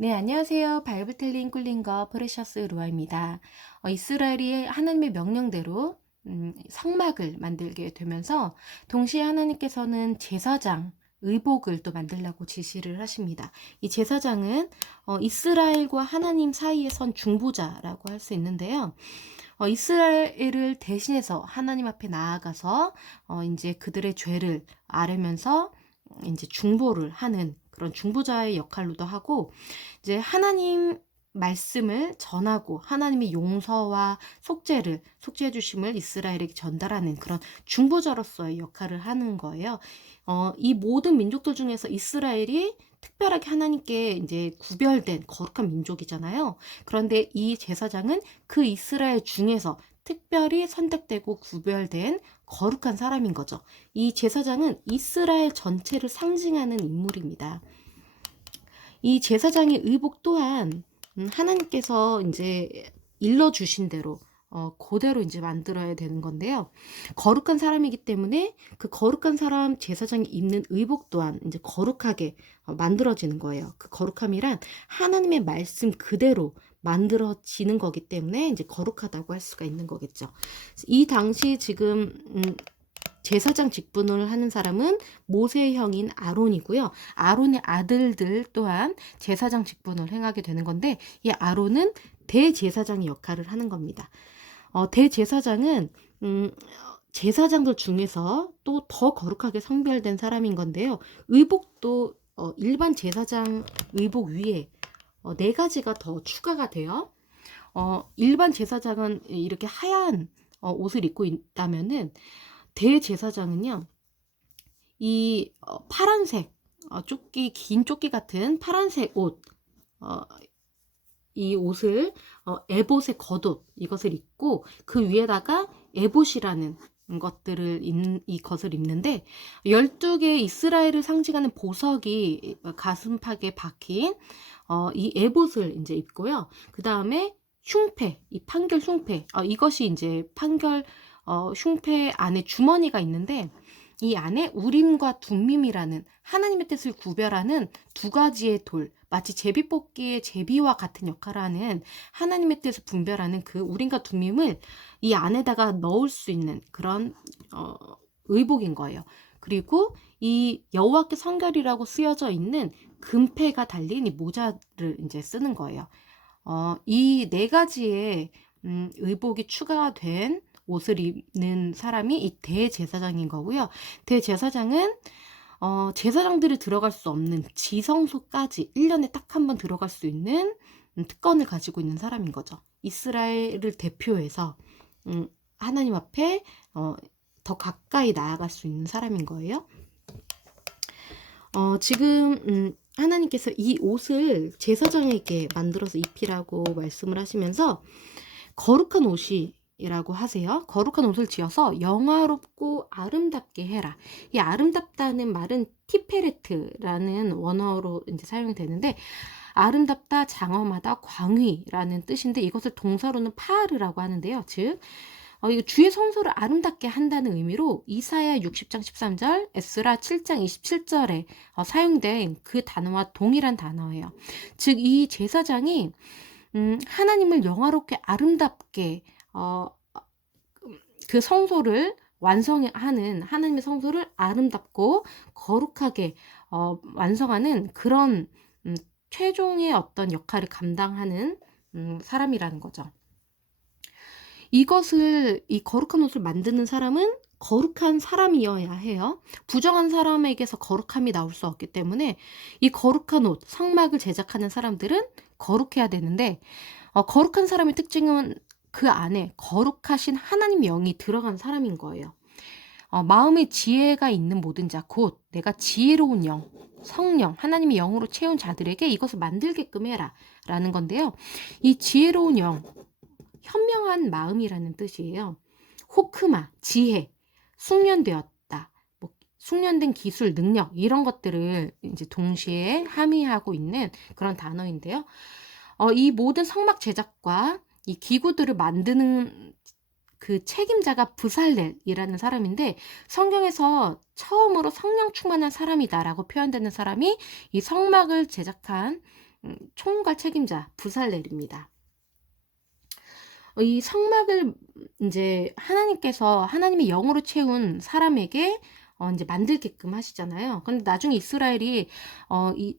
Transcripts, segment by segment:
네, 안녕하세요. 바이블텔링 꿀린거 프레셔스 루아입니다. 이스라엘이 하나님의 명령대로 성막을 만들게 되면서 동시에 하나님께서는 제사장, 의복을 또 만들라고 지시를 하십니다. 이 제사장은 이스라엘과 하나님 사이에 선 중보자라고 할 수 있는데요. 이스라엘을 대신해서 하나님 앞에 나아가서 이제 그들의 죄를 아뢰면서 이제 중보를 하는 그런 중보자의 역할로도 하고, 이제 하나님 말씀을 전하고 하나님의 용서와 속죄해 주심을 이스라엘에게 전달하는 그런 중보자로서의 역할을 하는 거예요. 이 모든 민족들 중에서 이스라엘이 특별하게 하나님께 이제 구별된 거룩한 민족이잖아요. 그런데 이 제사장은 그 이스라엘 중에서 특별히 선택되고 구별된 거룩한 사람인 거죠. 이 제사장은 이스라엘 전체를 상징하는 인물입니다. 이 제사장의 의복 또한 하나님께서 이제 일러주신 대로 그대로 이제 만들어야 되는 건데요. 거룩한 사람이기 때문에 그 거룩한 사람 제사장이 입는 의복 또한 이제 거룩하게 만들어지는 거예요. 그 거룩함이란 하나님의 말씀 그대로 만들어지는 거기 때문에 이제 거룩하다고 할 수가 있는 거겠죠. 이 당시 지금 제사장 직분을 하는 사람은 모세의 형인 아론이고요. 아론의 아들들 또한 제사장 직분을 행하게 되는 건데, 이 아론은 대제사장의 역할을 하는 겁니다. 대제사장은 제사장들 중에서 또 더 거룩하게 성별된 사람인 건데요. 의복도 일반 제사장 의복 위에 네 가지가 더 추가가 돼요. 일반 제사장은 이렇게 하얀 옷을 입고 있다면은 대제사장은요, 이 파란색 긴 조끼 같은 파란색 옷, 이 옷을 에봇의 겉옷 이것을 입고 그 위에다가 에봇이라는 이것을 입는데, 12개의 이스라엘을 상징하는 보석이 가슴팍에 박힌 이 에봇을 이제 입고요. 그 다음에 흉패, 이 판결 흉패, 이것이 이제 판결 흉패 안에 주머니가 있는데, 이 안에 우림과 둠밈이라는 하나님의 뜻을 구별하는 두 가지의 돌, 마치 제비뽑기의 제비와 같은 역할을 하는 하나님의 뜻을 분별하는 그 우림과 둠밈을 이 안에다가 넣을 수 있는 그런 의복인 거예요. 그리고 이 여호와께 성결이라고 쓰여져 있는 금패가 달린 이 모자를 이제 쓰는 거예요. 이 네 가지의 의복이 추가가 된 옷을 입는 사람이 이 대제사장인 거고요. 대제사장은 제사장들이 들어갈 수 없는 지성소까지 1년에 딱 한 번 들어갈 수 있는 특권을 가지고 있는 사람인 거죠. 이스라엘을 대표해서 하나님 앞에 더 가까이 나아갈 수 있는 사람인 거예요. 지금 하나님께서 이 옷을 제사장에게 만들어서 입히라고 말씀을 하시면서 거룩한 옷이라고 하세요. 거룩한 옷을 지어서 영화롭고 아름답게 해라. 이 아름답다는 말은 티페레트라는 원어로 이제 사용되는데, 아름답다, 장엄하다, 광휘라는 뜻인데, 이것을 동사로는 파르라고 하는데요. 즉 이거 주의 성소를 아름답게 한다는 의미로 이사야 60장 13절, 에스라 7장 27절에 사용된 그 단어와 동일한 단어예요. 즉 이 제사장이 하나님을 영화롭게 아름답게 그 성소를 완성하는, 하나님의 성소를 아름답고 거룩하게 완성하는 그런 최종의 어떤 역할을 감당하는 사람이라는 거죠. 이 거룩한 옷을 만드는 사람은 거룩한 사람이어야 해요. 부정한 사람에게서 거룩함이 나올 수 없기 때문에 이 거룩한 옷, 성막을 제작하는 사람들은 거룩해야 되는데, 거룩한 사람의 특징은 그 안에 거룩하신 하나님 영이 들어간 사람인 거예요. 마음에 지혜가 있는 모든 자, 곧 내가 지혜로운 영, 성령, 하나님의 영으로 채운 자들에게 이것을 만들게끔 해라 라는 건데요. 이 지혜로운 영, 현명한 마음이라는 뜻이에요. 호크마, 지혜, 숙련되었다, 숙련된 기술, 능력, 이런 것들을 이제 동시에 함의하고 있는 그런 단어인데요. 이 모든 성막 제작과 이 기구들을 만드는 그 책임자가 브살렐이라는 사람인데, 성경에서 처음으로 성령 충만한 사람이다라고 표현되는 사람이 이 성막을 제작한 총괄 책임자 부살렐입니다. 이 성막을 인제 하나님께서 하나님의 영으로 채운 사람에게 인제 만들게끔 하시잖아요. 근데 나중에 이스라엘이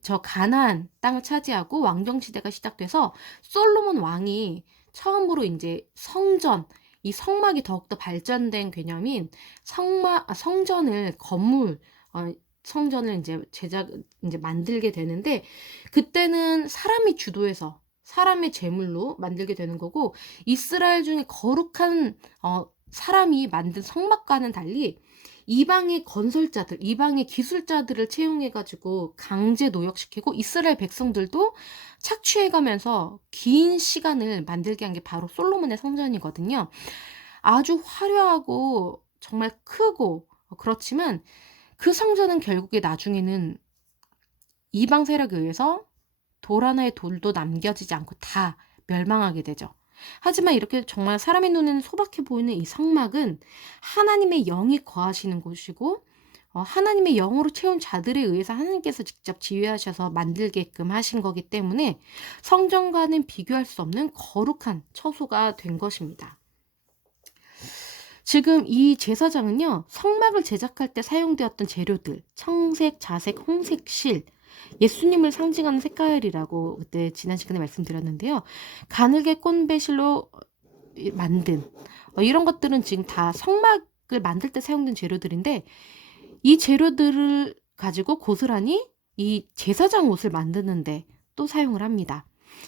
저 가나안 땅을 차지하고 왕정 시대가 시작돼서 솔로몬 왕이 처음으로 인제 성전, 이 성막이 더욱더 발전된 개념인 성전을 건물 성전을 인제 인제 만들게 되는데, 그때는 사람이 주도해서 사람의 제물로 만들게 되는 거고, 이스라엘 중에 거룩한 사람이 만든 성막과는 달리 이방의 건설자들, 이방의 기술자들을 채용해 가지고 강제 노역시키고 이스라엘 백성들도 착취해 가면서 긴 시간을 만들게 한 게 바로 솔로몬의 성전이거든요. 아주 화려하고 정말 크고 그렇지만 그 성전은 결국에 나중에는 이방 세력에 의해서 돌 하나의 돌도 남겨지지 않고 다 멸망하게 되죠. 하지만 이렇게 정말 사람의 눈에는 소박해 보이는 이 성막은 하나님의 영이 거하시는 곳이고, 하나님의 영으로 채운 자들에 의해서 하나님께서 직접 지휘하셔서 만들게끔 하신 거기 때문에 성전과는 비교할 수 없는 거룩한 처소가 된 것입니다. 지금 이 제사장은요, 성막을 제작할 때 사용되었던 재료들, 청색, 자색, 홍색 실, 예수님을 상징하는 색깔이라고 그때 지난 시간에 말씀드렸는데요. 가늘게 꼰배실로 만든 이런 것들은 지금 다 성막을 만들 때 사용된 재료들인데, 이 재료들을 가지고 고스란히 이 제사장 옷을 만드는데 또 사용을 합니다.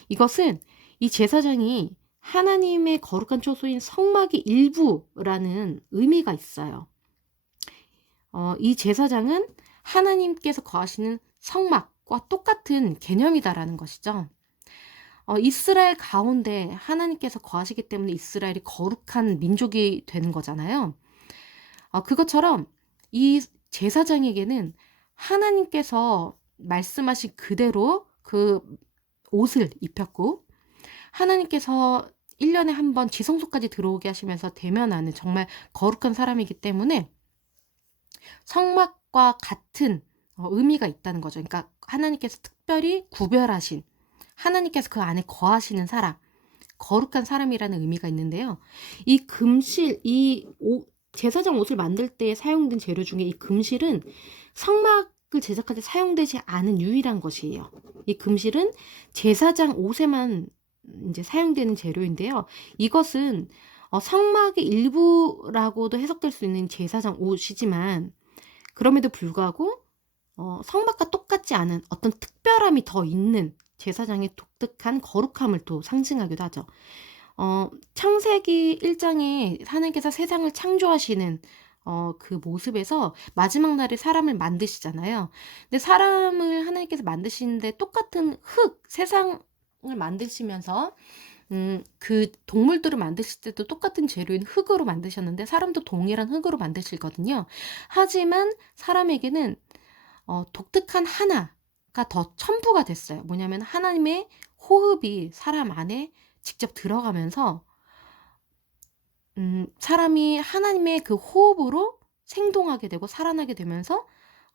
이것은 이 제사장이 하나님의 거룩한 처소인 성막의 일부라는 의미가 있어요. 이 제사장은 하나님께서 거하시는 성막과 똑같은 개념이다라는 것이죠. 이스라엘 가운데 하나님께서 거하시기 때문에 이스라엘이 거룩한 민족이 되는 거잖아요. 그것처럼 이 제사장에게는 하나님께서 말씀하신 그대로 그 옷을 입혔고, 하나님께서 1년에 한 번 지성소까지 들어오게 하시면서 대면하는 정말 거룩한 사람이기 때문에 성막과 같은 의미가 있다는 거죠. 그러니까 하나님께서 특별히 구별하신, 하나님께서 그 안에 거하시는 사람, 거룩한 사람이라는 의미가 있는데요. 이 금실, 제사장 옷을 만들 때 사용된 재료 중에 이 금실은 성막을 제작할 때 사용되지 않은 유일한 것이에요. 이 금실은 제사장 옷에만 이제 사용되는 재료인데요. 이것은 성막의 일부라고도 해석될 수 있는 제사장 옷이지만, 그럼에도 불구하고 성막과 똑같지 않은 어떤 특별함이 더 있는 제사장의 독특한 거룩함을 또 상징하기도 하죠. 창세기 1장에 하나님께서 세상을 창조하시는 그 모습에서 마지막 날에 사람을 만드시잖아요. 근데 사람을 하나님께서 만드시는데 똑같은 세상을 만드시면서 그 동물들을 만드실 때도 똑같은 재료인 흙으로 만드셨는데 사람도 동일한 흙으로 만드시거든요. 하지만 사람에게는 독특한 하나가 더 첨부가 됐어요. 뭐냐면 하나님의 호흡이 사람 안에 직접 들어가면서 사람이 하나님의 그 호흡으로 생동하게 되고 살아나게 되면서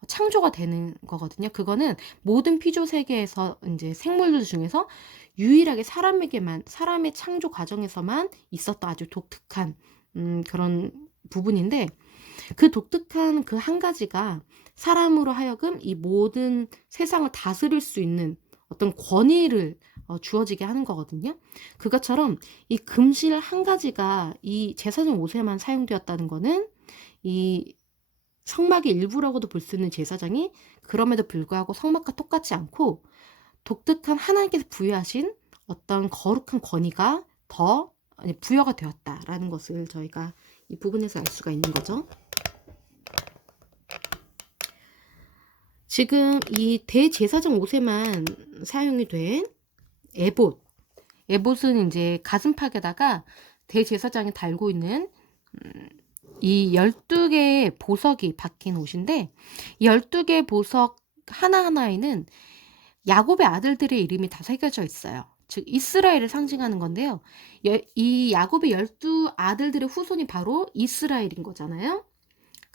창조가 되는 거거든요. 그거는 모든 피조 세계에서 이제 생물들 중에서 유일하게 사람의 창조 과정에서만 있었던 아주 독특한 그런 부분인데, 그 독특한 그 한 가지가 사람으로 하여금 이 모든 세상을 다스릴 수 있는 어떤 권위를 주어지게 하는 거거든요. 그것처럼 이 금실 한 가지가 이 제사장 옷에만 사용되었다는 거는 이 성막의 일부라고도 볼 수 있는 제사장이 그럼에도 불구하고 성막과 똑같지 않고 독특한 하나님께서 부여하신 어떤 거룩한 권위가 더 부여가 되었다라는 것을 저희가 이 부분에서 알 수가 있는 거죠. 지금 이 대제사장 옷에만 사용이 된 에봇은 이제 가슴팍에다가 대제사장이 달고 있는 이 12개의 보석이 박힌 옷인데, 이 12개의 보석 하나하나에는 야곱의 아들들의 이름이 다 새겨져 있어요. 즉 이스라엘을 상징하는 건데요. 이 야곱의 12 아들들의 후손이 바로 이스라엘인 거잖아요.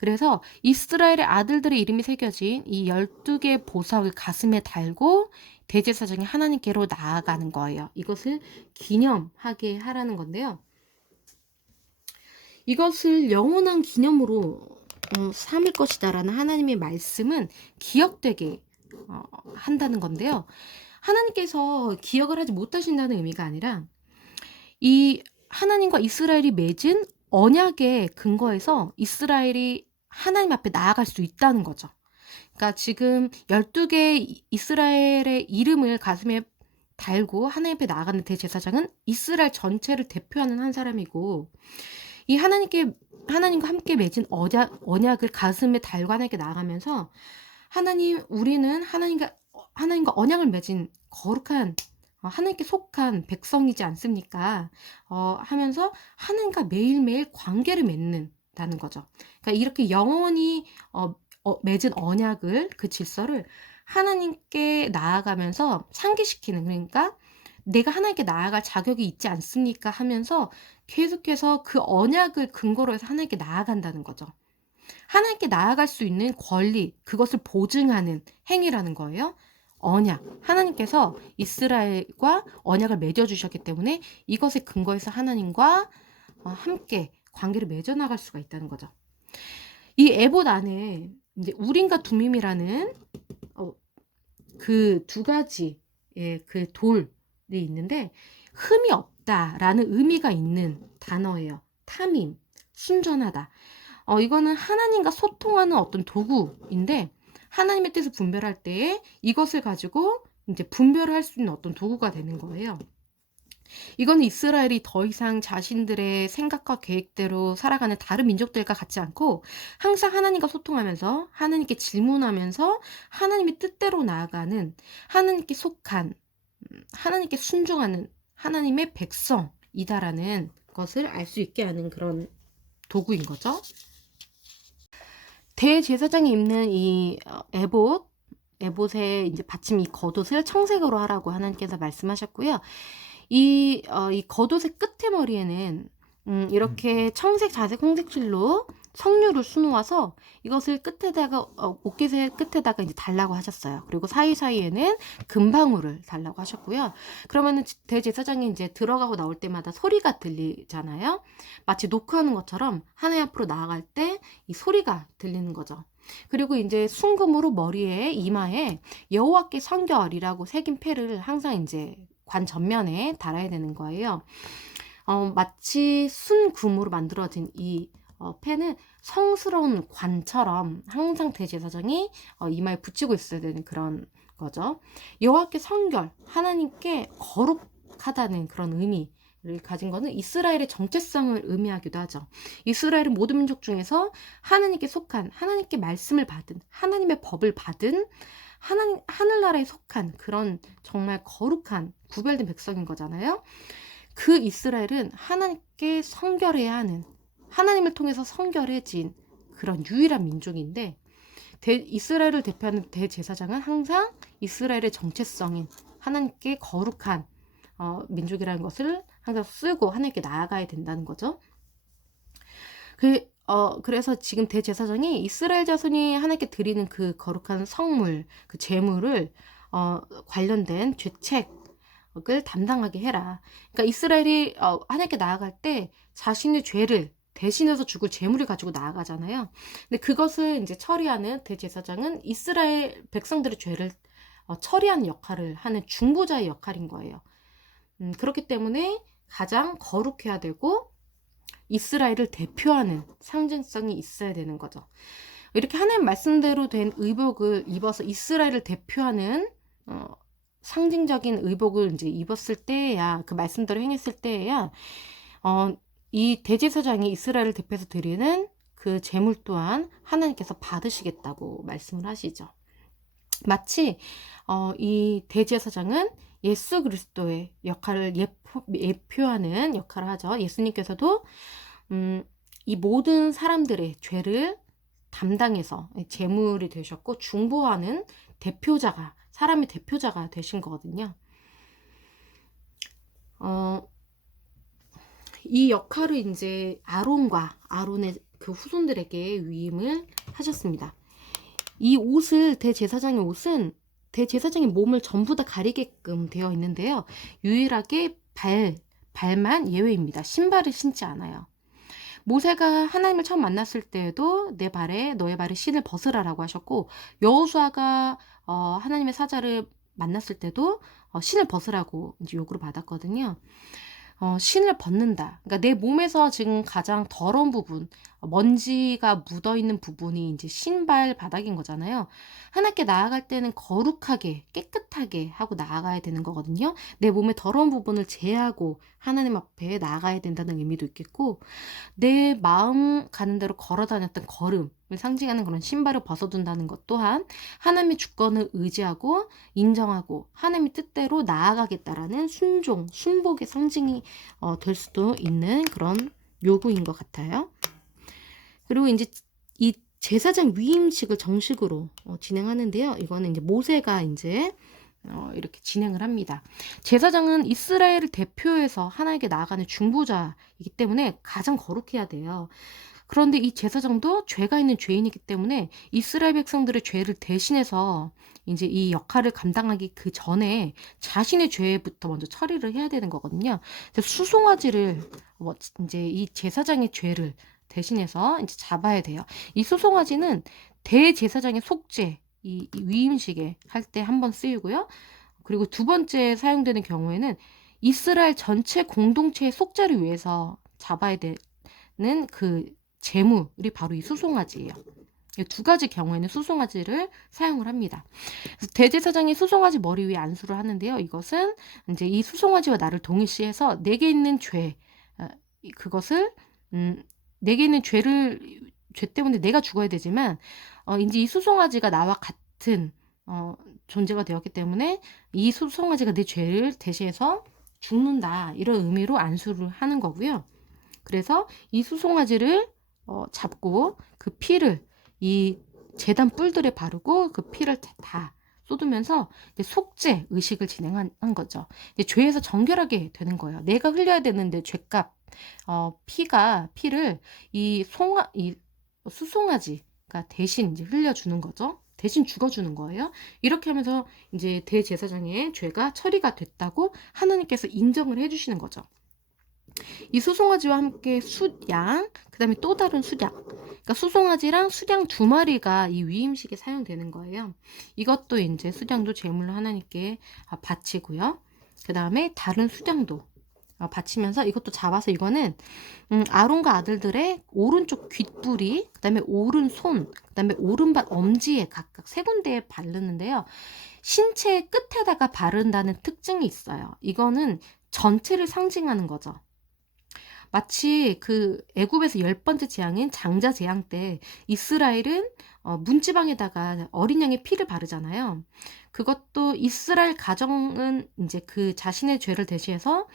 그래서 이스라엘의 아들들의 이름이 새겨진 이 12개의 보석을 가슴에 달고 대제사장이 하나님께로 나아가는 거예요. 이것을 기념하게 하라는 건데요. 이것을 영원한 기념으로 삼을 것이다라는 하나님의 말씀은 기억되게 한다는 건데요. 하나님께서 기억을 하지 못하신다는 의미가 아니라 이 하나님과 이스라엘이 맺은 언약의 근거에서 이스라엘이 하나님 앞에 나아갈 수 있다는 거죠. 그러니까 지금 12개의 이스라엘의 이름을 가슴에 달고 하나님 앞에 나아가는 대제사장은 이스라엘 전체를 대표하는 한 사람이고, 이 하나님과 함께 맺은 언약을 가슴에 달고 하나님께 나아가면서 하나님, 우리는 하나님과 언약을 맺은 거룩한 하나님께 속한 백성이지 않습니까? 하면서 하나님과 매일매일 관계를 맺는다는 거죠. 그러니까 이렇게 영원히 맺은 언약을, 그 질서를 하나님께 나아가면서 상기시키는, 그러니까 내가 하나님께 나아갈 자격이 있지 않습니까? 하면서 계속해서 그 언약을 근거로 해서 하나님께 나아간다는 거죠. 하나님께 나아갈 수 있는 권리, 그것을 보증하는 행위라는 거예요. 언약. 하나님께서 이스라엘과 언약을 맺어주셨기 때문에 이것에 근거해서 하나님과 함께 관계를 맺어나갈 수가 있다는 거죠. 이 에봇 안에 이제 우림과 두밈이라는 그 두 가지의 그 돌이 있는데, 흠이 없다라는 의미가 있는 단어예요. 탐임, 순전하다. 이거는 하나님과 소통하는 어떤 도구인데, 하나님의 뜻을 분별할 때에 이것을 가지고 이제 분별을 할 수 있는 어떤 도구가 되는 거예요. 이거는 이스라엘이 더 이상 자신들의 생각과 계획대로 살아가는 다른 민족들과 같지 않고 항상 하나님과 소통하면서 하나님께 질문하면서 하나님의 뜻대로 나아가는, 하나님께 속한, 하나님께 순종하는 하나님의 백성이다라는 것을 알 수 있게 하는 그런 도구인 거죠. 대제사장이 입는 이 에봇에 이제 받침 이 겉옷을 청색으로 하라고 하나님께서 말씀하셨고요. 이 겉옷의 끝에 머리에는 이렇게 청색, 자색, 홍색실로 석류를 수놓아서 이것을 끝에다가 옷깃의 끝에다가 이제 달라고 하셨어요. 그리고 사이사이에는 금방울을 달라고 하셨고요. 그러면은 대제사장이 이제 들어가고 나올 때마다 소리가 들리잖아요. 마치 녹화하는 것처럼 하나님 앞으로 나아갈 때 이 소리가 들리는 거죠. 그리고 이제 순금으로 머리에, 이마에 여호와께 성결이라고 새긴 패를 항상 이제 관 전면에 달아야 되는 거예요. 마치 순금으로 만들어진 이 패는 성스러운 관처럼 항상 대제사장이 이마에 붙이고 있어야 되는 그런 거죠. 여호와께 성결, 하나님께 거룩하다는 그런 의미를 가진 것은 이스라엘의 정체성을 의미하기도 하죠. 이스라엘은 모든 민족 중에서 하나님께 속한, 하나님께 말씀을 받은, 하나님의 법을 받은, 하늘나라에 속한 그런 정말 거룩한 구별된 백성인 거잖아요. 그 이스라엘은 하나님께 성결해야 하는, 하나님을 통해서 성결해진 그런 유일한 민족인데, 이스라엘을 대표하는 대제사장은 항상 이스라엘의 정체성인 하나님께 거룩한 민족이라는 것을 항상 쓰고 하나님께 나아가야 된다는 거죠. 그래서 지금 대제사장이 이스라엘 자손이 하나님께 드리는 그 거룩한 성물, 그 제물을 관련된 죄책을 담당하게 해라. 그러니까 이스라엘이 하나님께 나아갈 때 자신의 죄를 대신해서 죽을 제물을 가지고 나아가잖아요. 근데 그것을 이제 처리하는 대제사장은 이스라엘 백성들의 죄를 처리하는 역할을 하는 중보자의 역할인 거예요. 그렇기 때문에 가장 거룩해야 되고 이스라엘을 대표하는 상징성이 있어야 되는 거죠. 이렇게 하나님 말씀대로 된 의복을 입어서 이스라엘을 대표하는 상징적인 의복을 이제 입었을 때야, 그 말씀대로 행했을 때야 이 대제사장이 이스라엘을 대표해서 드리는 그 제물 또한 하나님께서 받으시겠다고 말씀을 하시죠. 마치 이 대제사장은 예수 그리스도의 역할을 예표하는 역할을 하죠. 예수님께서도 이 모든 사람들의 죄를 담당해서 제물이 되셨고 중보하는 대표자가, 사람의 대표자가 되신 거거든요. 이 역할을 이제 아론의 그 후손들에게 위임을 하셨습니다. 이 옷을 대제사장의 옷은 대제사장의 몸을 전부 다 가리게끔 되어 있는데요. 유일하게 발만 예외입니다. 신발을 신지 않아요. 모세가 하나님을 처음 만났을 때에도 너의 발에 신을 벗으라라고 하셨고, 여호수아가 하나님의 사자를 만났을 때도 신을 벗으라고 이제 요구를 받았거든요. 신을 벗는다. 그러니까 내 몸에서 지금 가장 더러운 부분, 먼지가 묻어있는 부분이 이제 신발 바닥인 거잖아요. 하나님께 나아갈 때는 거룩하게, 깨끗하게 하고 나아가야 되는 거거든요. 내 몸의 더러운 부분을 제하고 하나님 앞에 나아가야 된다는 의미도 있겠고, 내 마음 가는 대로 걸어 다녔던 걸음을 상징하는 그런 신발을 벗어둔다는 것 또한 하나님의 주권을 의지하고 인정하고 하나님의 뜻대로 나아가겠다라는 순복의 상징이 될 수도 있는 그런 요구인 것 같아요. 그리고 이제 이 제사장 위임식을 정식으로 진행하는데요. 이거는 이제 모세가 이제 이렇게 진행을 합니다. 제사장은 이스라엘을 대표해서 하나님께 나아가는 중보자이기 때문에 가장 거룩해야 돼요. 그런데 이 제사장도 죄가 있는 죄인이기 때문에 이스라엘 백성들의 죄를 대신해서 이제 이 역할을 감당하기 그 전에 자신의 죄부터 먼저 처리를 해야 되는 거거든요. 그래서 수송아지를 이제 이 제사장의 죄를 대신해서 이제 잡아야 돼요. 이 수송아지는 대제사장의 속죄, 이 위임식에 할 때 한 번 쓰이고요. 그리고 두 번째 사용되는 경우에는 이스라엘 전체 공동체의 속죄를 위해서 잡아야 되는 그 제물이 바로 이 수송아지예요. 이 두 가지 경우에는 수송아지를 사용을 합니다. 그래서 대제사장이 수송아지 머리 위에 안수를 하는데요. 이것은 이제 이 수송아지와 나를 동일시해서 내게 있는 죄, 그것을 내게 있는 죄 때문에 내가 죽어야 되지만 이제 이 수송아지가 나와 같은 존재가 되었기 때문에 이 수송아지가 내 죄를 대신해서 죽는다, 이런 의미로 안수를 하는 거고요. 그래서 이 수송아지를 잡고 그 피를 이 제단 뿔들에 바르고 그 피를 다 쏟으면서 이제 속죄 의식을 진행한 거죠. 이제 죄에서 정결하게 되는 거예요. 내가 흘려야 되는데 죄값 피를 이 수송아지가 대신 이제 흘려주는 거죠. 대신 죽어주는 거예요. 이렇게 하면서 이제 대제사장의 죄가 처리가 됐다고 하나님께서 인정을 해주시는 거죠. 이 수송아지와 함께 숫양, 그 다음에 또 다른 숫양, 그러니까 수송아지랑 숫양 두 마리가 이 위임식에 사용되는 거예요. 이것도 이제 숫양도 제물로 하나님께 바치고요. 그 다음에 다른 숫양도 바치면서 이것도 잡아서 이거는 아론과 아들들의 오른쪽 귓불이, 그 다음에 오른손, 그 다음에 오른발 엄지에 각각 세 군데에 바르는데요. 신체의 끝에다가 바른다는 특징이 있어요. 이거는 전체를 상징하는 거죠. 마치 그 애굽에서 10번째 재앙인 장자 재앙 때 이스라엘은 문지방에다가 어린 양의 피를 바르잖아요. 그것도 이스라엘 가정은 이제 그 자신의 죄를 대신해서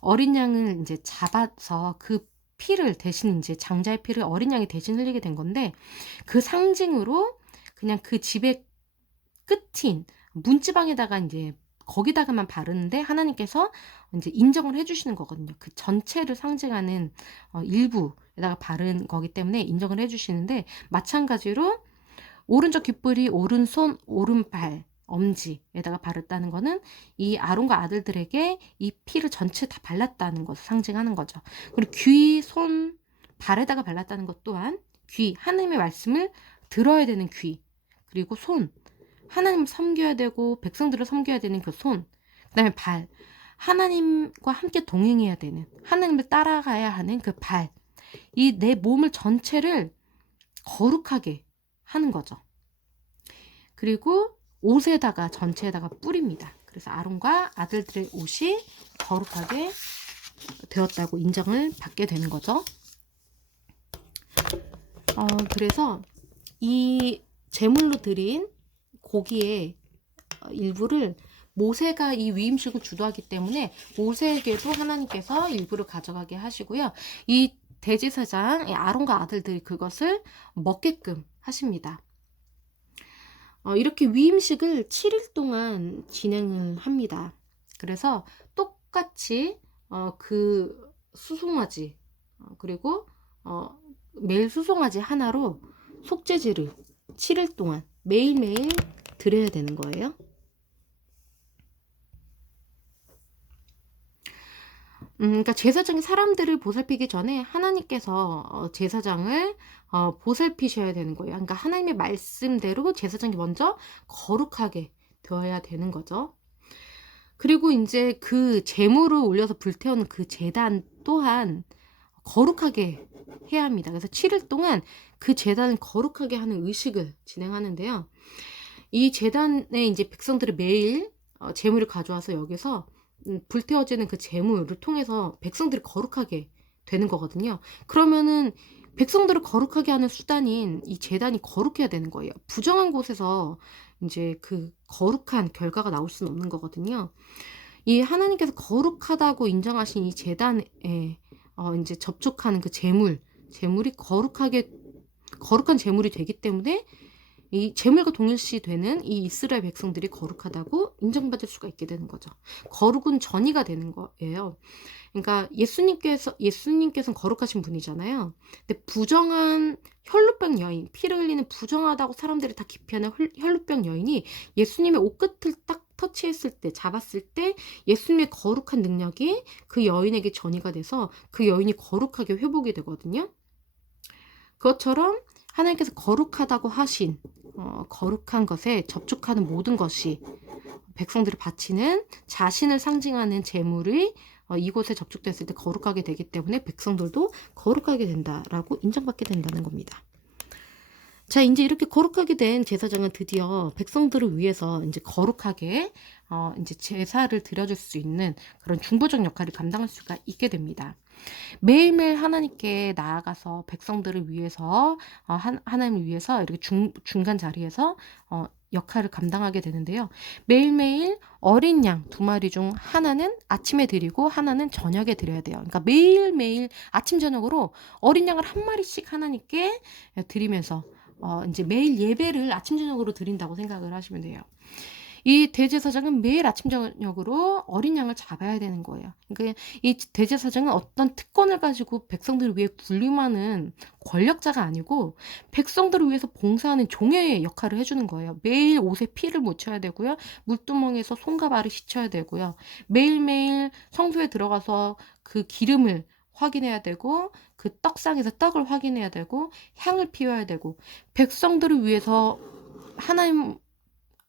어린 양을 이제 잡아서 그 피를 대신 이제 장자의 피를 어린 양이 대신 흘리게 된 건데, 그 상징으로 그냥 그 집의 끝인 문지방에다가 이제 거기다가만 바르는데 하나님께서 이제 인정을 해주시는 거거든요. 그 전체를 상징하는 일부에다가 바른 거기 때문에 인정을 해주시는데, 마찬가지로 오른쪽 귓불이 오른손, 오른발, 엄지에다가 바르다는 거는 이 아론과 아들들에게 이 피를 전체 다 발랐다는 것을 상징하는 거죠. 그리고 귀, 손, 발에다가 발랐다는 것 또한 귀, 하나님의 말씀을 들어야 되는 귀, 그리고 손, 하나님을 섬겨야 되고 백성들을 섬겨야 되는 그 손, 그 다음에 발, 하나님과 함께 동행해야 되는, 하나님을 따라가야 하는 그 발, 이 내 몸을 전체를 거룩하게 하는 거죠. 그리고 옷에다가 전체에다가 뿌립니다. 그래서 아론과 아들들의 옷이 거룩하게 되었다고 인정을 받게 되는 거죠. 그래서 이 제물로 드린 고기의 일부를 모세가 이 위임식을 주도하기 때문에 모세에게도 하나님께서 일부를 가져가게 하시고요. 이 대제사장 아론과 아들들이 그것을 먹게끔 하십니다. 이렇게 위임식을 7일 동안 진행을 합니다. 그래서 똑같이 그 수송아지, 그리고 매일 수송아지 하나로 속죄제를 7일 동안 매일매일 드려야 되는 거예요. 그러니까 제사장이 사람들을 보살피기 전에 하나님께서 제사장을 보살피셔야 되는 거예요. 그러니까 하나님의 말씀대로 제사장이 먼저 거룩하게 되어야 되는 거죠. 그리고 이제 그 제물을 올려서 불태우는 그 제단 또한 거룩하게 해야 합니다. 그래서 7일 동안 그 제단을 거룩하게 하는 의식을 진행하는데요. 이 제단에 이제 백성들이 매일 제물을 가져와서 여기서 불태워지는 그 제물을 통해서 백성들이 거룩하게 되는 거거든요. 그러면은 백성들을 거룩하게 하는 수단인 이 제단이 거룩해야 되는 거예요. 부정한 곳에서 이제 그 거룩한 결과가 나올 수는 없는 거거든요. 이 하나님께서 거룩하다고 인정하신 이 제단에 이제 접촉하는 그 제물이 거룩한 제물이 되기 때문에 이 제물과 동일시되는 이 이스라엘 백성들이 거룩하다고 인정받을 수가 있게 되는 거죠. 거룩은 전이가 되는 거예요. 그러니까 예수님께서는 거룩하신 분이잖아요. 근데 부정한 혈루병 여인, 피를 흘리는 부정하다고 사람들이 다 기피하는 혈루병 여인이 예수님의 옷끝을 딱 터치했을 때, 잡았을 때 예수님의 거룩한 능력이 그 여인에게 전이가 돼서 그 여인이 거룩하게 회복이 되거든요. 그것처럼 하나님께서 거룩하다고 하신 거룩한 것에 접촉하는 모든 것이 백성들이 바치는 자신을 상징하는 제물이 이곳에 접촉됐을 때 거룩하게 되기 때문에 백성들도 거룩하게 된다라고 인정받게 된다는 겁니다. 자, 이제 이렇게 거룩하게 된 제사장은 드디어 백성들을 위해서 이제 거룩하게 이제 제사를 드려줄 수 있는 그런 중보적 역할을 감당할 수가 있게 됩니다. 매일매일 하나님께 나아가서 백성들을 위해서 하나님을 위해서 이렇게 중간 자리에서 역할을 감당하게 되는데요. 매일매일 어린 양 2마리 중 하나는 아침에 드리고 하나는 저녁에 드려야 돼요. 그러니까 매일매일 아침 저녁으로 어린 양을 1마리씩 하나님께 드리면서 이제 매일 예배를 아침 저녁으로 드린다고 생각을 하시면 돼요. 이 대제사장은 매일 아침 저녁으로 어린 양을 잡아야 되는 거예요. 그러니까 이 대제사장은 어떤 특권을 가지고 백성들을 위해 군림하는 권력자가 아니고 백성들을 위해서 봉사하는 종의 역할을 해주는 거예요. 매일 옷에 피를 묻혀야 되고요. 물두멍에서 손과 발을 씻혀야 되고요. 매일매일 성소에 들어가서 그 기름을 확인해야 되고 그 떡상에서 떡을 확인해야 되고 향을 피워야 되고 백성들을 위해서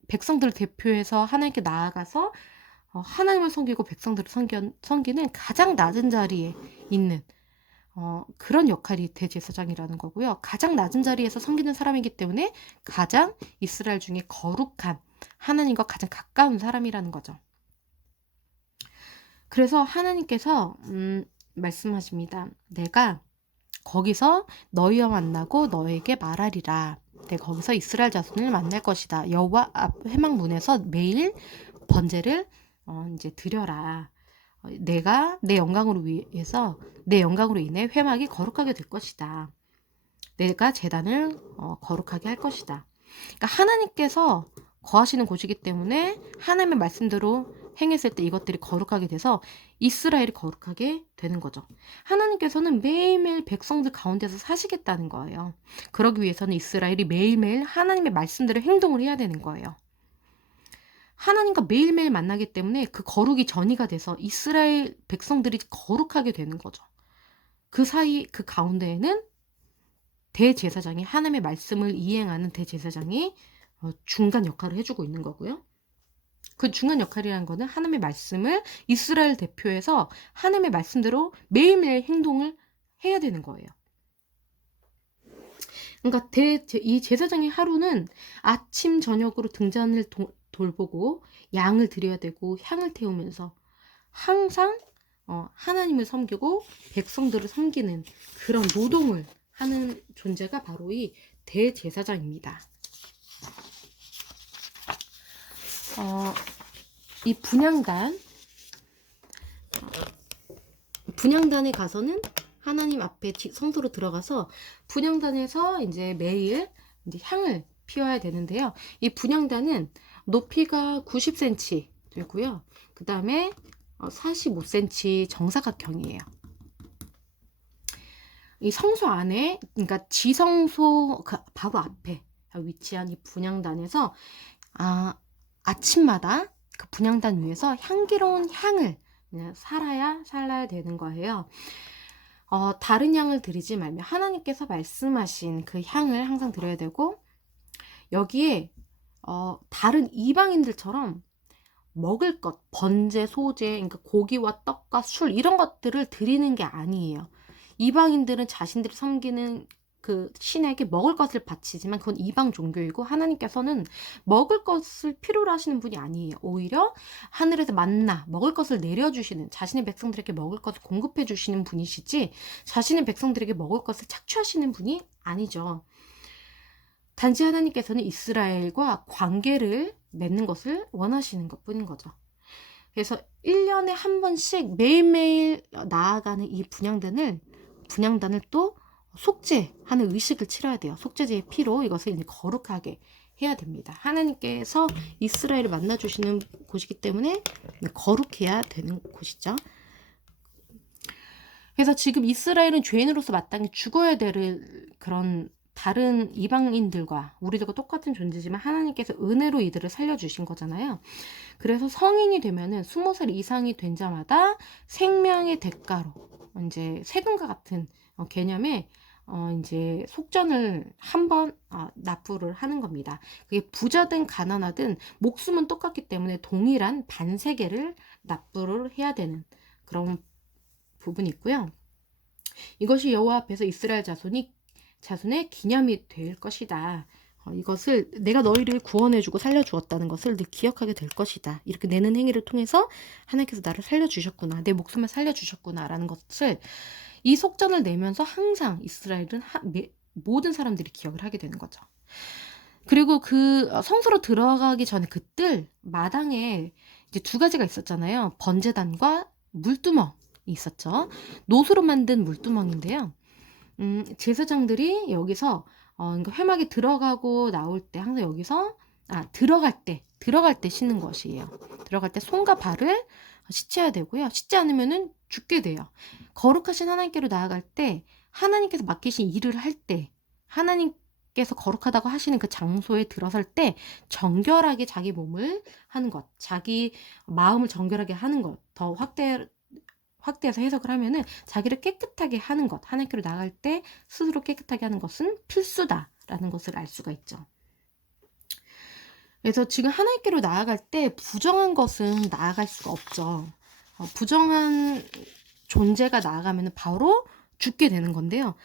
백성들을 대표해서 하나님께 나아가서 하나님을 섬기고 백성들을 섬기는 가장 낮은 자리에 있는 그런 역할이 대제사장이라는 거고요. 가장 낮은 자리에서 섬기는 사람이기 때문에 가장 이스라엘 중에 거룩한 하나님과 가장 가까운 사람이라는 거죠. 그래서 하나님께서 말씀하십니다. 내가 거기서 너희와 만나고 너에게 말하리라. 내가 거기서 이스라엘 자손을 만날 것이다. 여호와 앞 회막문에서 매일 번제를 이제 드려라. 내가 내 영광으로 인해 회막이 거룩하게 될 것이다. 내가 제단을 거룩하게 할 것이다. 그러니까 하나님께서 거하시는 곳이기 때문에 하나님의 말씀대로 행했을 때 이것들이 거룩하게 돼서 이스라엘이 거룩하게 되는 거죠. 하나님께서는 매일매일 백성들 가운데서 사시겠다는 거예요. 그러기 위해서는 이스라엘이 매일매일 하나님의 말씀대로 행동을 해야 되는 거예요. 하나님과 매일매일 만나기 때문에 그 거룩이 전이가 돼서 이스라엘 백성들이 거룩하게 되는 거죠. 그 사이 그 가운데에는 대제사장이 하나님의 말씀을 이행하는 대제사장이 중간 역할을 해주고 있는 거고요. 그 중간 역할이라는 거는 하나님의 말씀을 이스라엘 대표해서 하나님의 말씀대로 매일매일 행동을 해야 되는 거예요. 그러니까 이 제사장의 하루는 아침 저녁으로 등잔을 돌보고 양을 드려야 되고 향을 태우면서 항상 하나님을 섬기고 백성들을 섬기는 그런 노동을 하는 존재가 바로 이 대제사장입니다. 이 분향단에 가서는 하나님 앞에 성소로 들어가서 분향단에서 이제 매일 이제 향을 피워야 되는데요. 이 분향단은 높이가 90cm 되고요. 그 다음에 45cm 정사각형이에요. 이 성소 안에, 그러니까 지성소 그 바로 앞에 위치한 이 분향단에서 아침마다 그 분향단 위에서 향기로운 향을 그냥 살아야 되는 거예요. 다른 향을 드리지 말며 하나님께서 말씀하신 그 향을 항상 드려야 되고, 여기에 다른 이방인들처럼 먹을 것, 번제, 소제, 그러니까 고기와 떡과 술 이런 것들을 드리는 게 아니에요. 이방인들은 자신들이 섬기는 그 신에게 먹을 것을 바치지만 그건 이방 종교이고, 하나님께서는 먹을 것을 필요로 하시는 분이 아니에요. 오히려 하늘에서 만나 먹을 것을 내려주시는, 자신의 백성들에게 먹을 것을 공급해 주시는 분이시지 자신의 백성들에게 먹을 것을 착취하시는 분이 아니죠. 단지 하나님께서는 이스라엘과 관계를 맺는 것을 원하시는 것 뿐인 거죠. 그래서 1년에 한 번씩 매일매일 나아가는 이 분향단을 또 속죄하는 의식을 치러야 돼요. 속죄제의 피로 이것을 이제 거룩하게 해야 됩니다. 하나님께서 이스라엘을 만나주시는 곳이기 때문에 거룩해야 되는 곳이죠. 그래서 지금 이스라엘은 죄인으로서 마땅히 죽어야 될 그런 다른 이방인들과 우리들과 똑같은 존재지만 하나님께서 은혜로 이들을 살려주신 거잖아요. 그래서 성인이 되면은 20살 이상이 된 자마다 생명의 대가로 이제 세금과 같은 개념의 이제 속전을 한번 납부를 하는 겁니다. 그게 부자든 가난하든 목숨은 똑같기 때문에 동일한 반세계를 납부를 해야 되는 그런 부분이 있고요. 이것이 여호와 앞에서 이스라엘 자손의 기념이 될 것이다. 이것을 내가 너희를 구원해주고 살려주었다는 것을 늘 기억하게 될 것이다. 이렇게 내는 행위를 통해서 하나님께서 나를 살려주셨구나, 내 목숨을 살려주셨구나 라는 것을 이 속전을 내면서 항상 이스라엘은 모든 사람들이 기억을 하게 되는 거죠. 그리고 그 성소로 들어가기 전에 그 뜰 마당에 이제 두 가지가 있었잖아요. 번제단과 물두멍이 있었죠. 노수로 만든 물두멍인데요. 제사장들이 여기서 그러니까 회막에 들어가고 나올 때 항상 여기서 들어갈 때 씻는 것이에요. 들어갈 때 손과 발을 씻어야 되고요. 씻지 않으면은 죽게 돼요. 거룩하신 하나님께로 나아갈 때, 하나님께서 맡기신 일을 할 때, 하나님께서 거룩하다고 하시는 그 장소에 들어설 때 정결하게 자기 몸을 하는 것, 자기 마음을 정결하게 하는 것, 더 확대해서 해석을 하면은 자기를 깨끗하게 하는 것, 하나님께로 나갈 때 스스로 깨끗하게 하는 것은 필수다라는 것을 알 수가 있죠. 그래서 지금 하나님께로 나아갈 때 부정한 것은 나아갈 수가 없죠. 부정한 존재가 나아가면 바로 죽게 되는 건데요.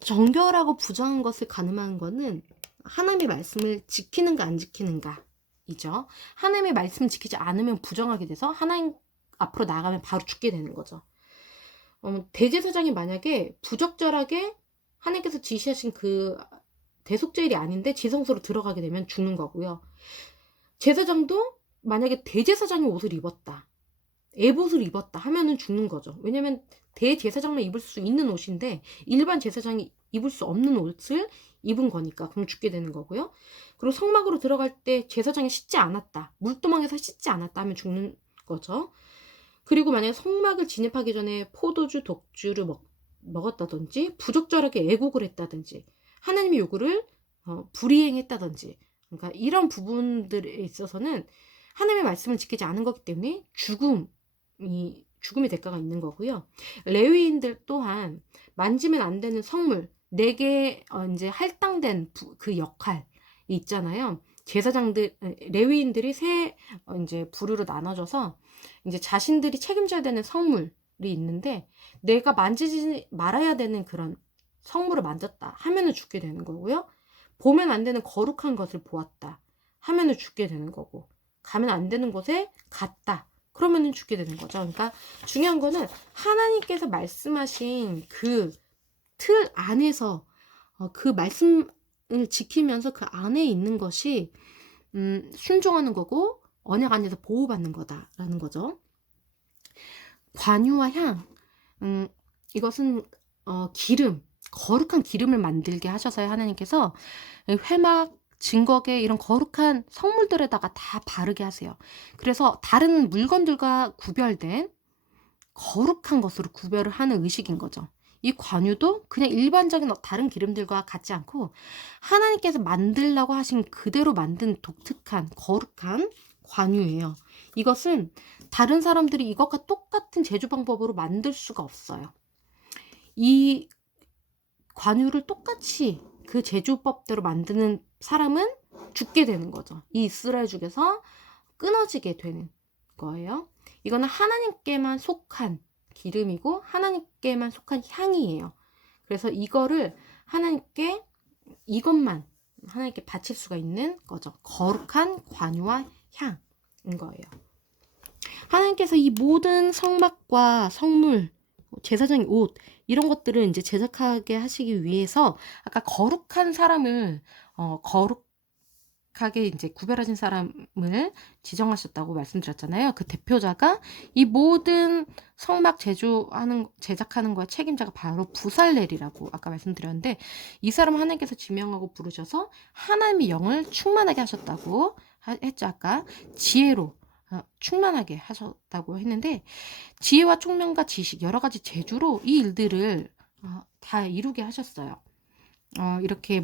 정결하고 부정한 것을 가늠하는 것은 하나님의 말씀을 지키는가 안 지키는가 이죠. 하나님의 말씀을 지키지 않으면 부정하게 돼서 하나님 앞으로 나가면 바로 죽게 되는 거죠. 대제사장이 만약에 부적절하게 하나님께서 지시하신 그 대속죄일이 아닌데 지성소로 들어가게 되면 죽는 거고요. 제사장도 만약에 대제사장이 옷을 입었다, 에봇을 입었다 하면은 죽는 거죠. 왜냐면 대제사장만 입을 수 있는 옷인데 일반 제사장이 입을 수 없는 옷을 입은 거니까 그럼 죽게 되는 거고요. 그리고 성막으로 들어갈 때 제사장이 씻지 않았다, 물도망에서 씻지 않았다 하면 죽는 거죠. 그리고 만약에 성막을 진입하기 전에 포도주, 독주를 먹었다든지 부적절하게 애곡을 했다든지 하나님의 요구를 불이행했다든지, 그러니까 이런 부분들에 있어서는 하나님의 말씀을 지키지 않은 거기 때문에 죽음의 대가가 있는 거고요. 레위인들 또한 만지면 안 되는 성물, 내게 이제 할당된 그 역할이 있잖아요. 제사장들, 레위인들이 이제 부류로 나눠져서 이제 자신들이 책임져야 되는 성물이 있는데, 내가 만지지 말아야 되는 그런 성물을 만졌다 하면은 죽게 되는 거고요. 보면 안 되는 거룩한 것을 보았다 하면은 죽게 되는 거고, 가면 안 되는 곳에 갔다 그러면은 죽게 되는 거죠. 그러니까 중요한 거는 하나님께서 말씀하신 그 틀 안에서 그 말씀을 지키면서 그 안에 있는 것이 순종하는 거고 언약 안에서 보호받는 거다라는 거죠. 관유와 향, 이것은 기름, 거룩한 기름을 만들게 하셔서요. 하나님께서 회막, 증거계 이런 거룩한 성물들에다가 다 바르게 하세요. 그래서 다른 물건들과 구별된 거룩한 것으로 구별을 하는 의식인 거죠. 이 관유도 그냥 일반적인 다른 기름들과 같지 않고 하나님께서 만들라고 하신 그대로 만든 독특한 거룩한 관유예요. 이것은 다른 사람들이 이것과 똑같은 제조 방법으로 만들 수가 없어요. 이 관유를 똑같이 그 제조법대로 만드는 사람은 죽게 되는 거죠. 이 이스라엘 중에서 끊어지게 되는 거예요. 이거는 하나님께만 속한 기름이고 하나님께만 속한 향이에요. 그래서 이거를 이것만 하나님께 바칠 수가 있는 거죠. 거룩한 관유와 향인 거예요. 하나님께서 이 모든 성막과 성물, 제사장의 옷 이런 것들을 이제 제작하게 하시기 위해서 아까 거룩한 사람을 거룩하게 이제 구별하신 사람을 지정하셨다고 말씀드렸잖아요. 그 대표자가 이 모든 성막 제작하는 거에 책임자가 바로 부살렐이라고 아까 말씀드렸는데 이 사람 하나님께서 지명하고 부르셔서 하나님의 영을 충만하게 하셨다고 했죠. 아까 지혜로 충만하게 하셨다고 했는데 지혜와 총명과 지식 여러 가지 재주로 이 일들을 다 이루게 하셨어요. 이렇게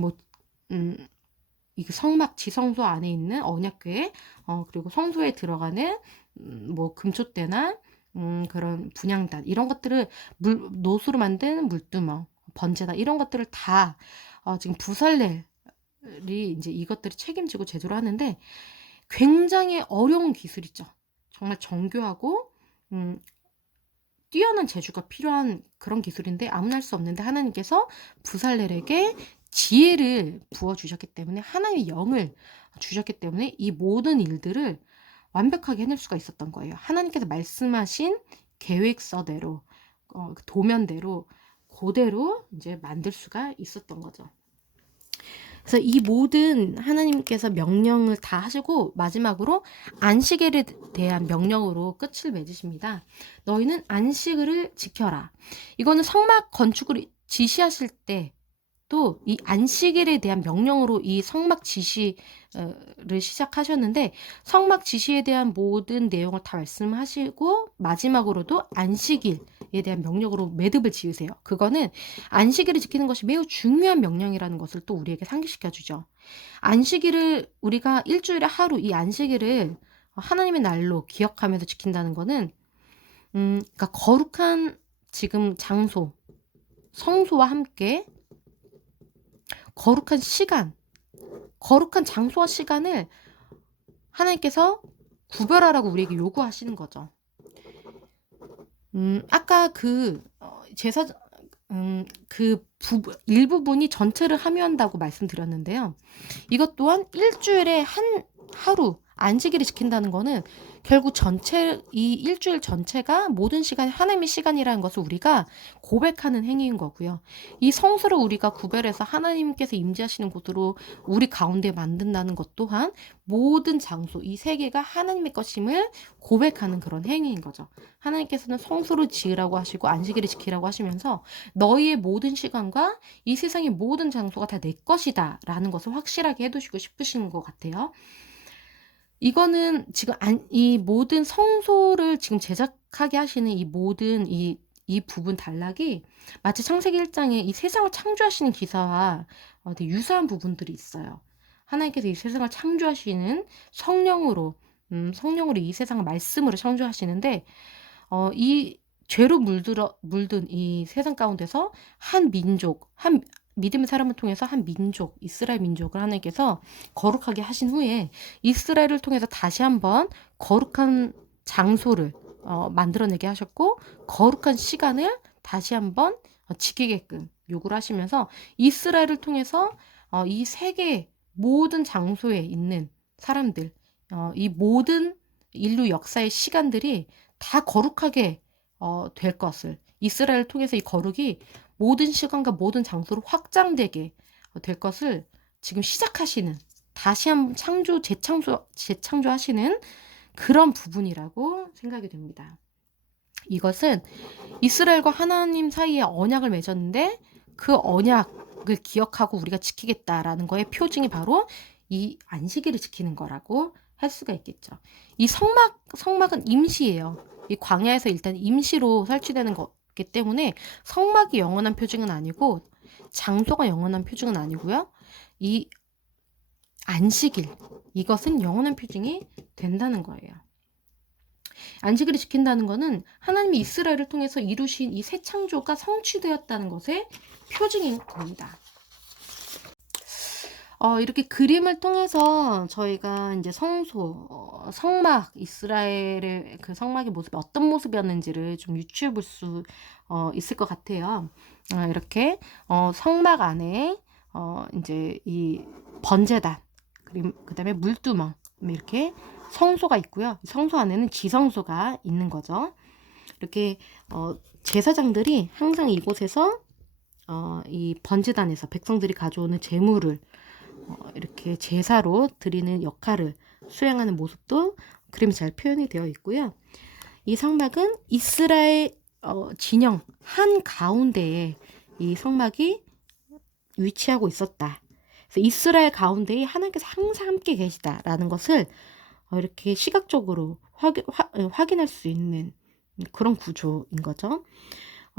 이 성막 지성소 안에 있는 언약궤 그리고 성소에 들어가는 금촛대나 그런 분향단 이런 것들을 노수로 만든 물두멍 번제단 이런 것들을 다 지금 부살렐이 이제 이것들을 책임지고 제조를 하는데 굉장히 어려운 기술이죠. 정말 정교하고 뛰어난 재주가 필요한 그런 기술인데 아무나 할 수 없는데 하나님께서 부살렐에게 지혜를 부어주셨기 때문에 하나님의 영을 주셨기 때문에 이 모든 일들을 완벽하게 해낼 수가 있었던 거예요. 하나님께서 말씀하신 계획서대로 도면대로 그대로 이제 만들 수가 있었던 거죠. 그래서 이 모든 하나님께서 명령을 다 하시고 마지막으로 안식일에 대한 명령으로 끝을 맺으십니다. 너희는 안식일을 지켜라. 이거는 성막 건축을 지시하실 때 또 이 안식일에 대한 명령으로 이 성막 지시를 시작하셨는데 성막 지시에 대한 모든 내용을 다 말씀하시고 마지막으로도 안식일에 대한 명령으로 매듭을 지으세요. 그거는 안식일을 지키는 것이 매우 중요한 명령이라는 것을 또 우리에게 상기시켜 주죠. 안식일을 우리가 일주일에 하루 이 안식일을 하나님의 날로 기억하면서 지킨다는 거는 그러니까 거룩한 지금 장소 성소와 함께 거룩한 시간, 거룩한 장소와 시간을 하나님께서 구별하라고 우리에게 요구하시는 거죠. 아까 일부분이 전체를 함유한다고 말씀드렸는데요. 이것 또한 일주일에 하루 안식일을 지킨다는 거는 결국 이 일주일 전체가 모든 시간이 하나님의 시간이라는 것을 우리가 고백하는 행위인 거고요. 이 성소를 우리가 구별해서 하나님께서 임재하시는 곳으로 우리 가운데 만든다는 것 또한 모든 장소, 이 세계가 하나님의 것임을 고백하는 그런 행위인 거죠. 하나님께서는 성소를 지으라고 하시고 안식일을 지키라고 하시면서 너희의 모든 시간과 이 세상의 모든 장소가 다 내 것이다 라는 것을 확실하게 해두시고 싶으신 것 같아요. 이거는 지금 이 모든 성소를 지금 제작하게 하시는 이 모든 이 부분 단락이 마치 창세기 1장에 이 세상을 창조하시는 기사와 되게 유사한 부분들이 있어요. 하나님께서 이 세상을 창조하시는 성령으로 이 세상을 말씀으로 창조하시는데 이 죄로 물든 이 세상 가운데서 한 믿음의 사람을 통해서 한 민족, 이스라엘 민족을 하나님께서 거룩하게 하신 후에 이스라엘을 통해서 다시 한번 거룩한 장소를 만들어내게 하셨고 거룩한 시간을 다시 한번 지키게끔 요구를 하시면서 이스라엘을 통해서 이 세계 모든 장소에 있는 사람들, 이 모든 인류 역사의 시간들이 다 거룩하게 될 것을 이스라엘을 통해서 이 거룩이 모든 시간과 모든 장소로 확장되게 될 것을 지금 시작하시는 다시 한번 재창조하시는 그런 부분이라고 생각이 됩니다. 이것은 이스라엘과 하나님 사이에 언약을 맺었는데 그 언약을 기억하고 우리가 지키겠다라는 거의 표징이 바로 이 안식일을 지키는 거라고 할 수가 있겠죠. 이 성막은 임시예요. 이 광야에서 일단 임시로 설치되는 거기 때문에 성막이 영원한 표징은 아니고 장소가 영원한 표징은 아니고요. 이 안식일, 이것은 영원한 표징이 된다는 거예요. 안식일을 지킨다는 것은 하나님이 이스라엘을 통해서 이루신 이 새 창조가 성취되었다는 것의 표징인 겁니다. 이렇게 그림을 통해서 저희가 이제 성막, 이스라엘의 그 성막의 모습이 어떤 모습이었는지를 좀 유추해 볼 수 있을 것 같아요. 이렇게 성막 안에 이제 이 번제단, 그다음에 물두멍, 이렇게 성소가 있고요. 성소 안에는 지성소가 있는 거죠. 이렇게 제사장들이 항상 이곳에서 이 번제단에서 백성들이 가져오는 제물을 이렇게 제사로 드리는 역할을 수행하는 모습도 그림이 잘 표현이 되어 있고요. 이 성막은 이스라엘 진영 한 가운데에 이 성막이 위치하고 있었다. 그래서 이스라엘 가운데에 하나님께서 항상 함께 계시다라는 것을 이렇게 시각적으로 확인할 수 있는 그런 구조인 거죠.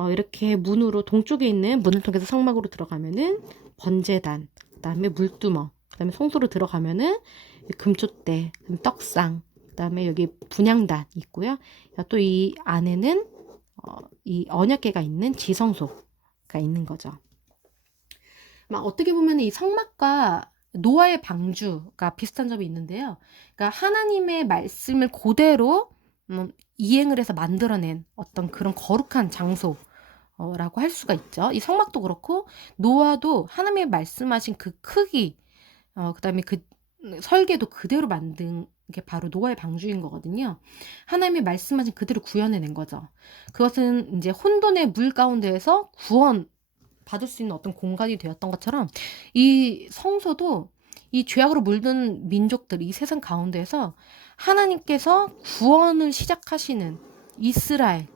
이렇게 문으로 동쪽에 있는 문을 통해서 성막으로 들어가면은 번제단, 그다음에 물두멍, 그다음에 성소로 들어가면은 금촛대, 떡상, 그다음에 여기 분향단 있고요. 또 이 안에는 이 언약궤가 있는 지성소가 있는 거죠. 막 어떻게 보면 이 성막과 노아의 방주가 비슷한 점이 있는데요. 그러니까 하나님의 말씀을 그대로 이행을 해서 만들어낸 어떤 그런 거룩한 장소. 라고 할 수가 있죠. 이 성막도 그렇고 노아도 하나님의 말씀하신 그 크기, 그다음에 그 설계도 그대로 만든 게 바로 노아의 방주인 거거든요. 하나님의 말씀하신 그대로 구현해낸 거죠. 그것은 이제 혼돈의 물 가운데에서 구원 받을 수 있는 어떤 공간이 되었던 것처럼 이 성소도 이 죄악으로 물든 민족들, 이 세상 가운데에서 하나님께서 구원을 시작하시는 이스라엘,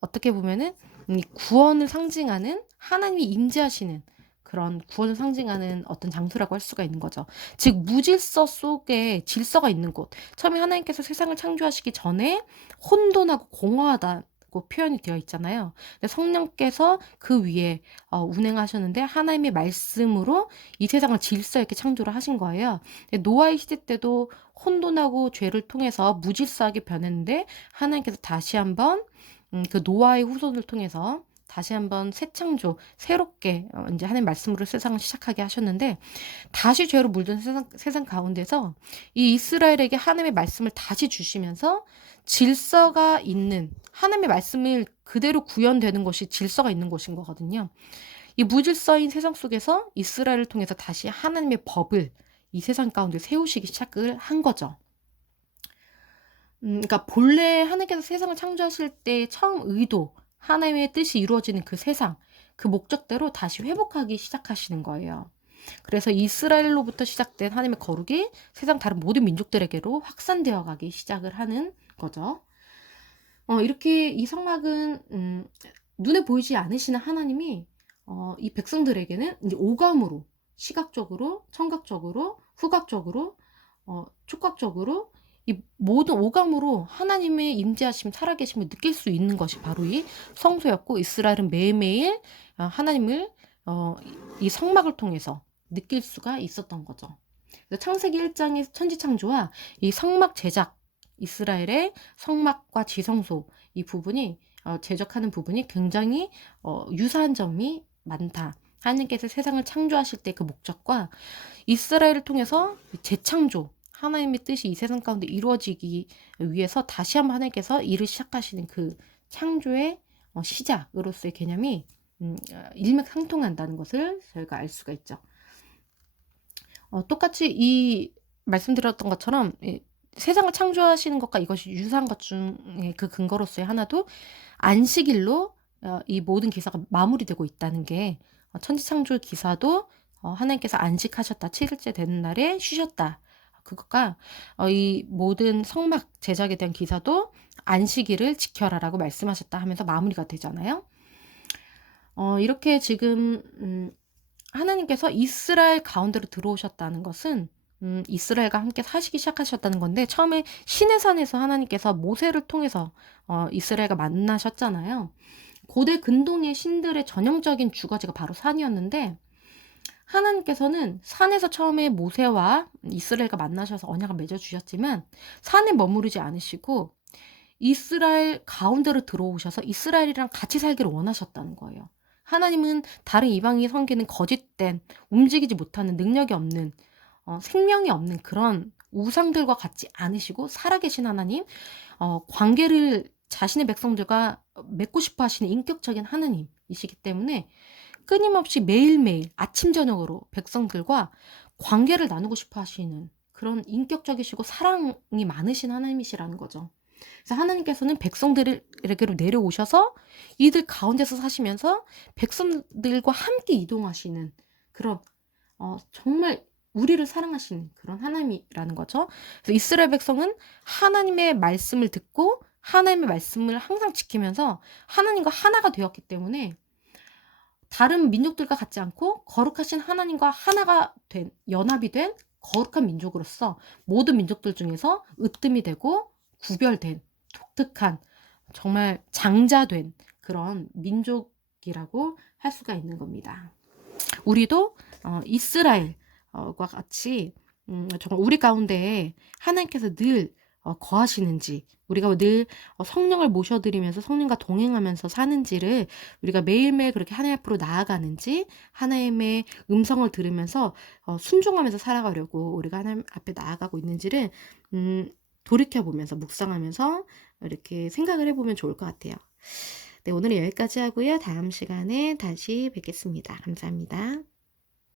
어떻게 보면은 이 구원을 상징하는 하나님이 임재하시는 그런 구원을 상징하는 어떤 장소라고 할 수가 있는 거죠. 즉 무질서 속에 질서가 있는 곳. 처음에 하나님께서 세상을 창조하시기 전에 혼돈하고 공허하다고 표현이 되어 있잖아요. 근데 성령께서 그 위에 운행하셨는데 하나님의 말씀으로 이 세상을 질서 있게 창조를 하신 거예요. 노아의 시대 때도 혼돈하고 죄를 통해서 무질서하게 변했는데 하나님께서 다시 한번 그 노아의 후손을 통해서 다시 한번 새 창조, 새롭게 이제 하나님 말씀으로 세상을 시작하게 하셨는데 다시 죄로 물든 세상 가운데서 이 이스라엘에게 하나님의 말씀을 다시 주시면서 질서가 있는 하나님의 말씀을 그대로 구현되는 것이 질서가 있는 것인 거거든요. 이 무질서인 세상 속에서 이스라엘을 통해서 다시 하나님의 법을 이 세상 가운데 세우시기 시작을 한 거죠. 그러니까 본래 하나님께서 세상을 창조하실 때 처음 의도, 하나님의 뜻이 이루어지는 그 세상, 그 목적대로 다시 회복하기 시작하시는 거예요. 그래서 이스라엘로부터 시작된 하나님의 거룩이 세상 다른 모든 민족들에게로 확산되어 가기 시작을 하는 거죠. 이렇게 이 성막은 눈에 보이지 않으시는 하나님이 이 백성들에게는 이제 오감으로, 시각적으로, 청각적으로, 후각적으로, 촉각적으로 이 모든 오감으로 하나님의 임재하심, 살아계심을 느낄 수 있는 것이 바로 이 성소였고 이스라엘은 매일매일 하나님을 이 성막을 통해서 느낄 수가 있었던 거죠. 창세기 1장의 천지창조와 이 성막 제작, 이스라엘의 성막과 지성소 이 부분이 제작하는 부분이 굉장히 유사한 점이 많다. 하나님께서 세상을 창조하실 때 그 목적과 이스라엘을 통해서 재창조, 하나님의 뜻이 이 세상 가운데 이루어지기 위해서 다시 한번 하나님께서 일을 시작하시는 그 창조의 시작으로서의 개념이 일맥상통한다는 것을 저희가 알 수가 있죠. 똑같이 이 말씀드렸던 것처럼 세상을 창조하시는 것과 이것이 유사한 것 중에 그 근거로서의 하나도 안식일로 이 모든 기사가 마무리되고 있다는 게 천지창조 기사도 하나님께서 안식하셨다. 7일째 되는 날에 쉬셨다. 그것과 이 모든 성막 제작에 대한 기사도 안식일을 지켜라라고 말씀하셨다 하면서 마무리가 되잖아요. 이렇게 지금 하나님께서 이스라엘 가운데로 들어오셨다는 것은 이스라엘과 함께 사시기 시작하셨다는 건데, 처음에 시내산에서 하나님께서 모세를 통해서 이스라엘과 만나셨잖아요. 고대 근동의 신들의 전형적인 주거지가 바로 산이었는데, 하나님께서는 산에서 처음에 모세와 이스라엘과 만나셔서 언약을 맺어주셨지만 산에 머무르지 않으시고 이스라엘 가운데로 들어오셔서 이스라엘이랑 같이 살기를 원하셨다는 거예요. 하나님은 다른 이방인이 섬기는 거짓된, 움직이지 못하는, 능력이 없는, 생명이 없는 그런 우상들과 같지 않으시고 살아계신 하나님, 관계를 자신의 백성들과 맺고 싶어 하시는 인격적인 하나님이시기 때문에 끊임없이 매일매일 아침 저녁으로 백성들과 관계를 나누고 싶어 하시는 그런 인격적이시고 사랑이 많으신 하나님이시라는 거죠. 그래서 하나님께서는 백성들에게로 내려오셔서 이들 가운데서 사시면서 백성들과 함께 이동하시는 그런 정말 우리를 사랑하시는 그런 하나님이라는 거죠. 그래서 이스라엘 백성은 하나님의 말씀을 듣고 하나님의 말씀을 항상 지키면서 하나님과 하나가 되었기 때문에 다른 민족들과 같지 않고 거룩하신 하나님과 하나가 된, 연합이 된 거룩한 민족으로서 모든 민족들 중에서 으뜸이 되고 구별된 독특한 정말 장자된 그런 민족이라고 할 수가 있는 겁니다. 우리도 이스라엘과 같이 정말 우리 가운데 하나님께서 늘 거하시는지, 우리가 늘 성령을 모셔드리면서 성령과 동행하면서 사는지를 우리가 매일매일 그렇게 하나님 앞으로 나아가는지, 하나님의 음성을 들으면서 순종하면서 살아가려고 우리가 하나님 앞에 나아가고 있는지를 돌이켜보면서 묵상하면서 이렇게 생각을 해보면 좋을 것 같아요. 네, 오늘은 여기까지 하고요. 다음 시간에 다시 뵙겠습니다. 감사합니다.